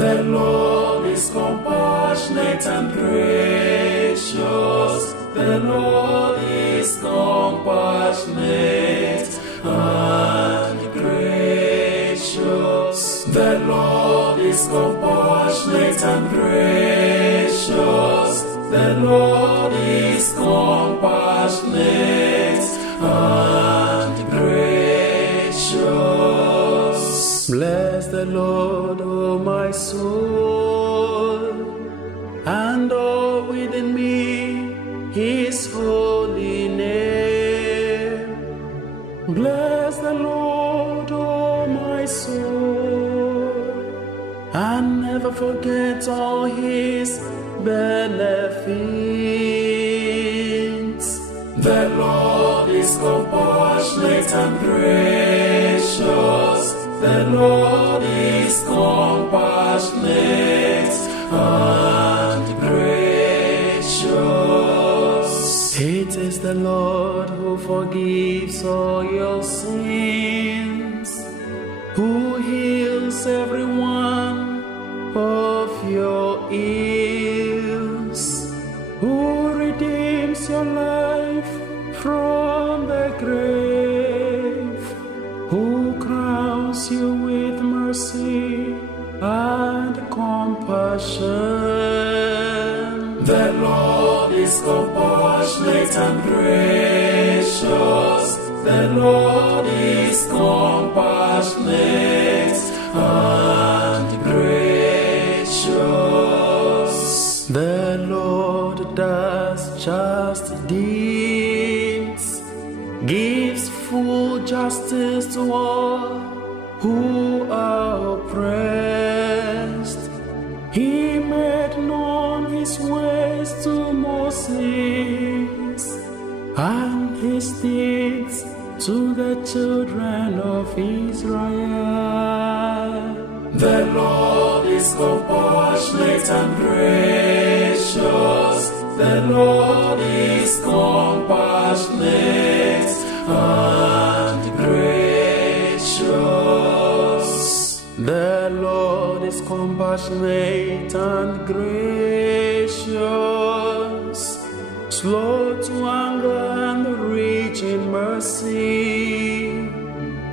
The Lord is compassionate and gracious. The Lord is compassionate and gracious. The Lord is compassionate and gracious. The Lord is compassionate and gracious. Bless the Lord, O my soul, and all within me His holy name. Bless the Lord, O my soul, and never forget all His benefits. The Lord is compassionate and gracious. The Lord is compassionate and gracious. It is the Lord who forgives all your sins, who heals every one of your ills, who redeems your life from the grave, who crowns you with mercy and compassion. The Lord is compassionate and gracious. The Lord is compassionate and gracious. The Lord does just deeds, gives full justice to all who are oppressed. He made known His ways to Moses, and His deeds to the children of Israel. The Lord is compassionate and gracious. The Lord is compassionate and gracious. The Lord is compassionate and gracious, slow to anger and rich in mercy.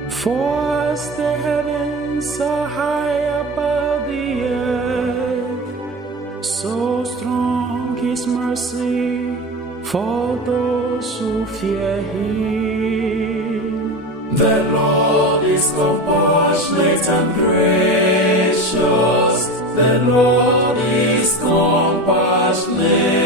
For as the heavens are high above the earth, so strong His mercy for those who fear Him. The Lord is compassionate and gracious. The Lord is compassionate